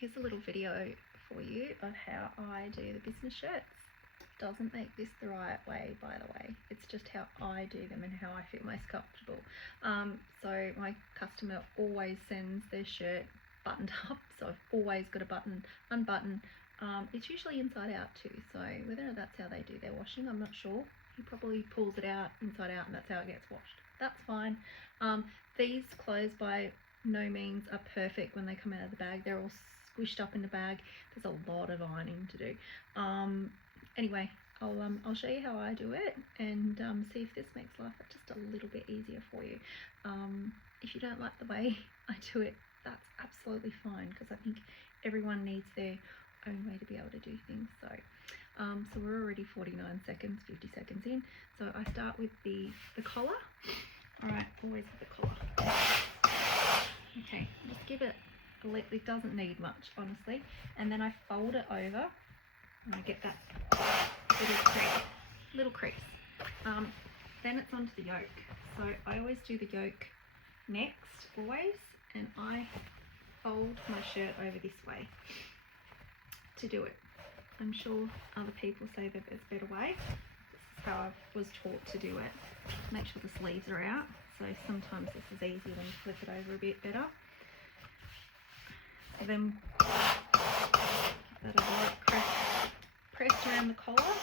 here's a little video for you of how I do the business shirts. Doesn't make this the right way, by the way. It's just how I do them and how I feel most comfortable. So my customer always sends their shirt buttoned up, so I've always got a button, unbutton. It's usually inside out too, so whether that's how they do their washing, I'm not sure. He probably pulls it out inside out and that's how it gets washed. That's fine. These clothes by no means are perfect when they come out of the bag. They're all squished up in the bag. There's a lot of ironing to do. Anyway, I'll show you how I do it and see if this makes life just a little bit easier for you. If you don't like the way I do it, that's absolutely fine, because I think everyone needs their own way to be able to do things. So we're already 49 seconds, 50 seconds in. So I start with the collar. All right, always with the collar. Okay, just give it a little, it doesn't need much, honestly. And then I fold it over and I get that little crease. Then it's onto the yoke. So I always do the yoke next, always, and I fold my shirt over this way to do it. I'm sure other people say that there's a better way. This is how I was taught to do it. Make sure the sleeves are out. So sometimes this is easier when you flip it over a bit better. So then give that a light press around the collar.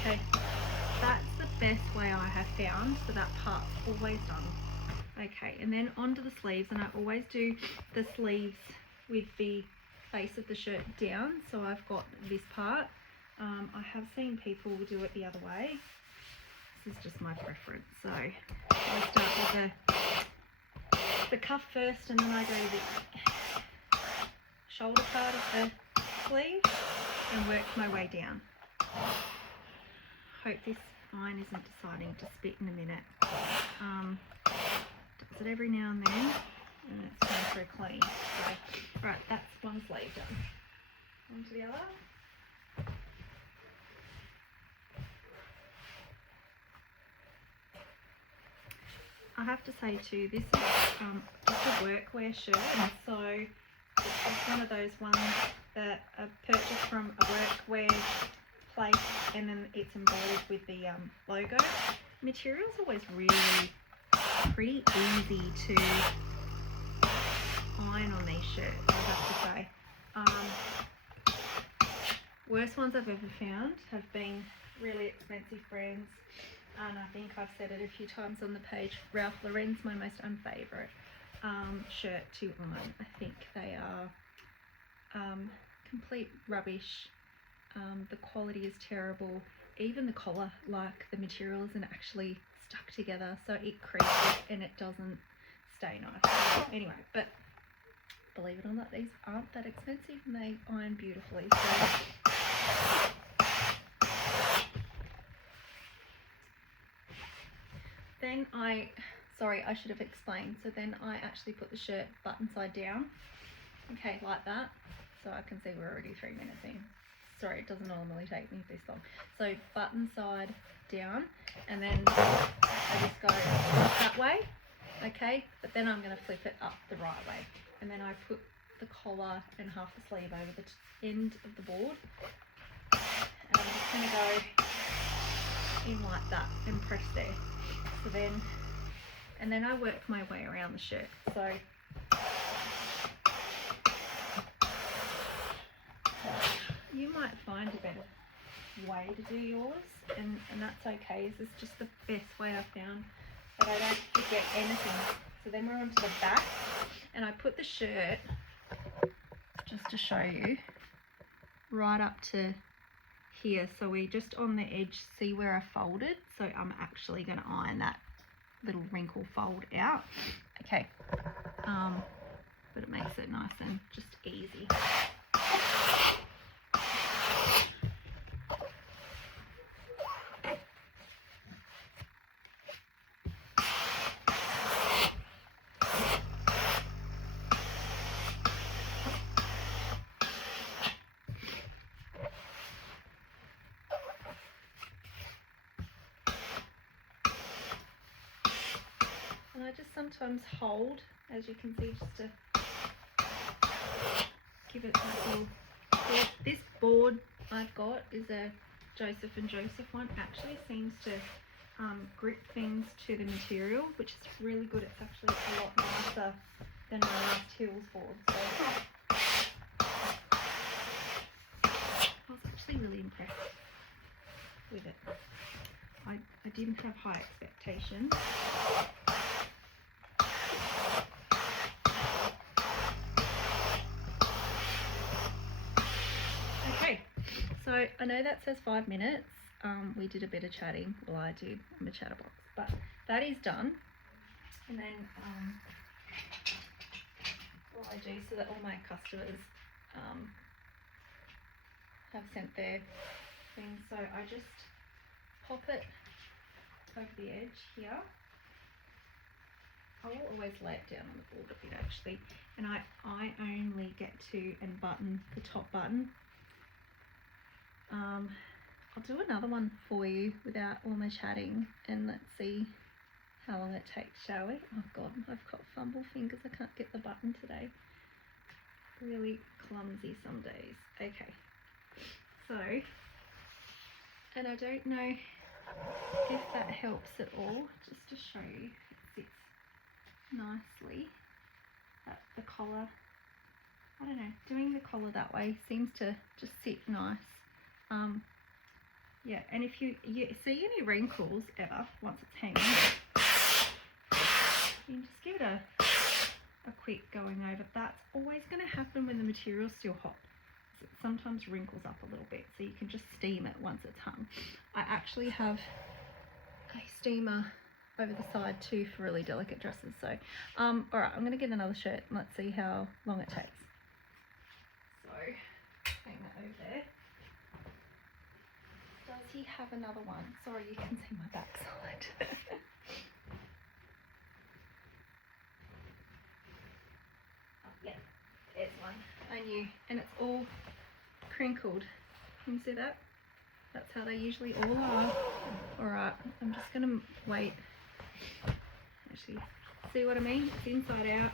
Okay, that's the best way I have found, so that part's always done. Okay, and then onto the sleeves, and I always do the sleeves with the face of the shirt down, so I've got this part. I have seen people do it the other way. This is just my preference. So I start with the cuff first, and then I go to the shoulder part of the sleeve and work my way down. Hope this iron isn't deciding to spit in a minute. Does it every now and then, and it's time for a clean. So, right, that's one sleeve done. On to the other. I have to say too, this is just a workwear shirt, so it's one of those ones that I purchased from a workwear place, and then it's embroidered with the logo. Material's always really pretty easy to iron on these shirts, I have to say. Worst ones I've ever found have been really expensive brands, and I think I've said it a few times on the page. Ralph Lauren's my most unfavourite shirt to iron. I think they are complete rubbish. The quality is terrible. Even the collar, like the material isn't actually stuck together, so it creases and it doesn't stay nice. Anyway, but believe it or not, these aren't that expensive and they iron beautifully. So then I should have explained. So then I actually put the shirt button side down. Okay, like that. So I can see we're already 3 minutes in. Sorry, it doesn't normally take me this long. So button side down, and then I just go that way, okay? But then I'm going to flip it up the right way. And then I put the collar and half the sleeve over the end of the board. And I'm just going to go in like that and press there. So then, and then I work my way around the shirt. So you might find a better way to do yours, and that's okay. This is just the best way I've found, that I don't forget anything. So then we're onto the back, and I put the shirt, just to show you, right up to here. So we just on the edge, see where I folded? So I'm actually going to iron that little wrinkle fold out. Okay, but it makes it nice and just easy. And I just sometimes hold, as you can see, just to give it a little. This board I've got is a Joseph and Joseph one. Actually seems to grip things to the material, which is really good. It's actually a lot nicer than my last Hills board. So I was actually really impressed with it. I didn't have high expectations. Okay, so I know that says 5 minutes. We did a bit of chatting. Well, I did on the chatterbox, but that is done. And then what I do so that all my customers have sent their things. So I just pop it over the edge here. I will always lay it down on the board a bit actually, and I only get to button the top button. I'll do another one for you without all my chatting, and let's see how long it takes, shall we? Oh God, I've got fumble fingers. I can't get the button today. Really clumsy some days. Okay, so, and I don't know if that helps at all, just to show you if it sits nicely at the collar. I don't know, doing the collar that way seems to just sit nice. Yeah, and if you see any wrinkles ever once it's hanging, you can just give it a quick going over. That's always going to happen when the material's still hot. It sometimes wrinkles up a little bit, so you can just steam it once it's hung. I actually have a steamer over the side too for really delicate dresses. So, all right, I'm going to get another shirt and let's see how long it takes. So, hang that over there. Does he have another one? Sorry, you can see my backside. Oh, yeah, there's one. I knew. And it's all crinkled. Can you see that? That's how they usually all are. Alright, I'm just going to wait. Actually, see what I mean? It's inside out.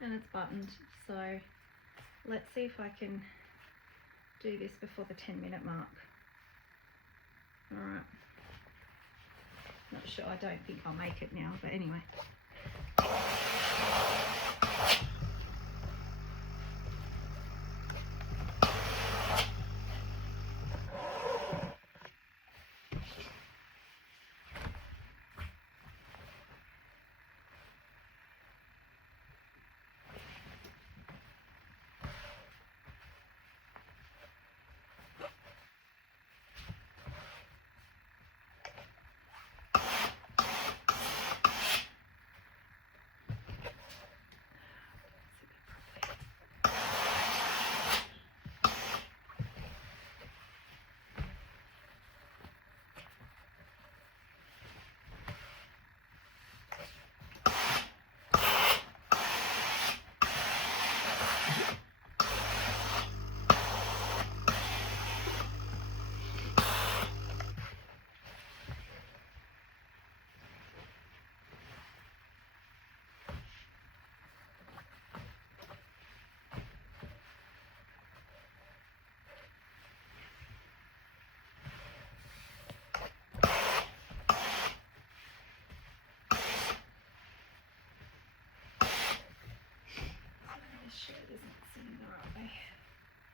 And it's buttoned. So let's see if I can do this before the 10-minute mark. Alright. Not sure. I don't think I'll make it now, but anyway.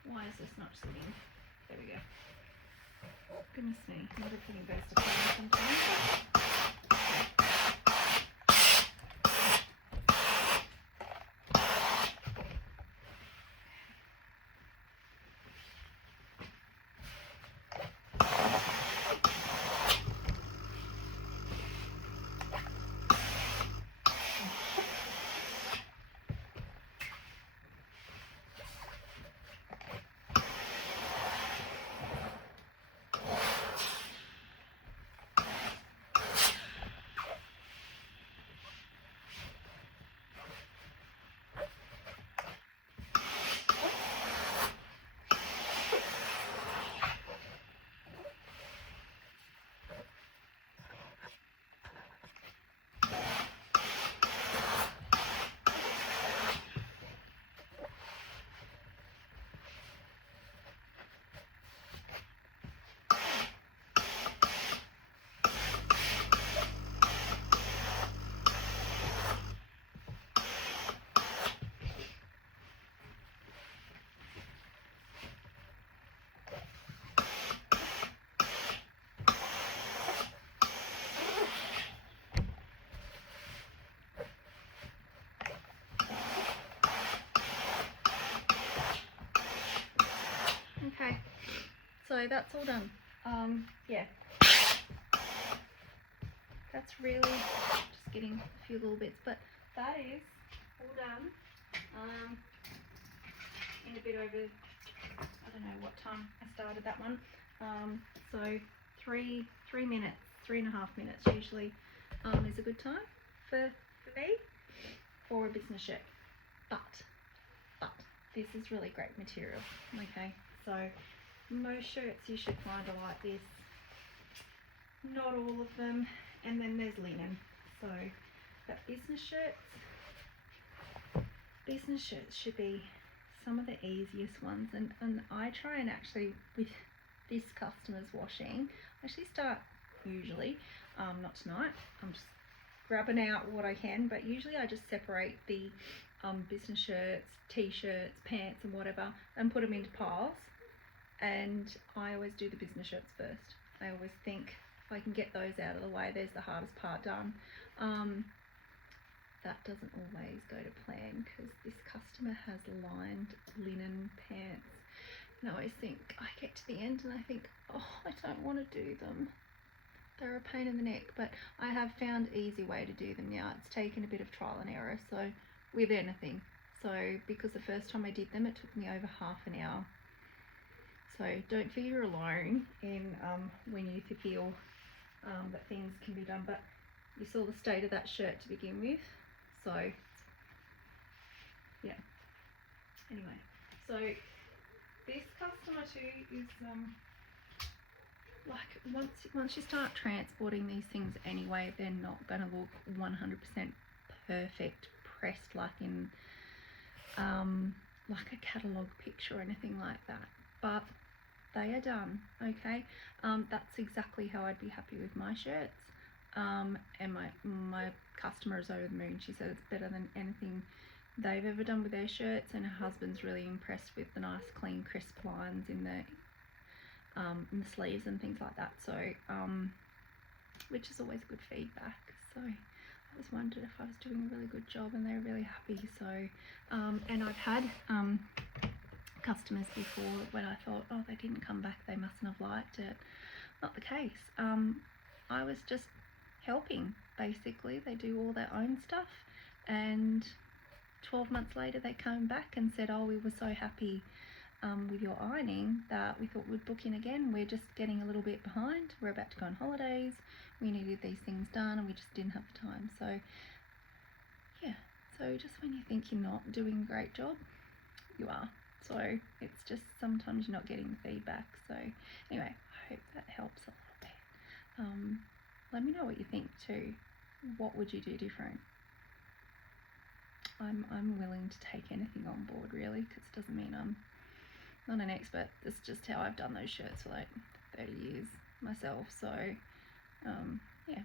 Why is this not sitting? There we go. Goodness me, I'm never putting best of time sometimes. So that's all done. Yeah, that's really just getting a few little bits, but that is all done. In a bit over, I don't know what time I started that one. So 3 minutes, 3.5 minutes usually is a good time for me for a business shirt. But this is really great material. Okay, so most shirts you should find are like this. Not all of them, and then there's linen. So, but business shirts should be some of the easiest ones, and I try and actually, with this customer's washing, I actually start usually, not tonight, I'm just grabbing out what I can, but usually I just separate the business shirts, t-shirts, pants and whatever, and put them into piles, and I always do the business shirts first. I always think if I can get those out of the way, there's the hardest part done. That doesn't always go to plan because this customer has lined linen pants, and I always think, I get to the end and I think, oh, I don't want to do them. They're a pain in the neck, but I have found an easy way to do them now. It's taken a bit of trial and error, so with anything. So because the first time I did them, it took me over half an hour. So don't feel you're alone in when you feel that things can be done. But you saw the state of that shirt to begin with. So yeah. Anyway, so this customer too is like once you start transporting these things anyway, they're not going to look 100% perfect pressed like in like a catalogue picture or anything like that. But they are done. Okay, that's exactly how I'd be happy with my shirts. And my customer is over the moon. She said it's better than anything they've ever done with their shirts, and her husband's really impressed with the nice clean crisp lines in the sleeves and things like that. So which is always good feedback. So I was wondered if I was doing a really good job, and they're really happy. So and I've had customers before when I thought, oh, they didn't come back, they mustn't have liked it. Not the case. I was just helping, basically. They do all their own stuff, and 12 months later they came back and said, oh, we were so happy with your ironing that we thought we'd book in again. We're just getting a little bit behind. We're about to go on holidays. We needed these things done and we just didn't have the time. So yeah, so just when you think you're not doing a great job, you are. So it's just sometimes you're not getting the feedback. So anyway, I hope that helps a little bit. Let me know what you think too. What would you do different? I'm willing to take anything on board, really, because it doesn't mean I'm not an expert. It's just how I've done those shirts for like 30 years myself. So yeah.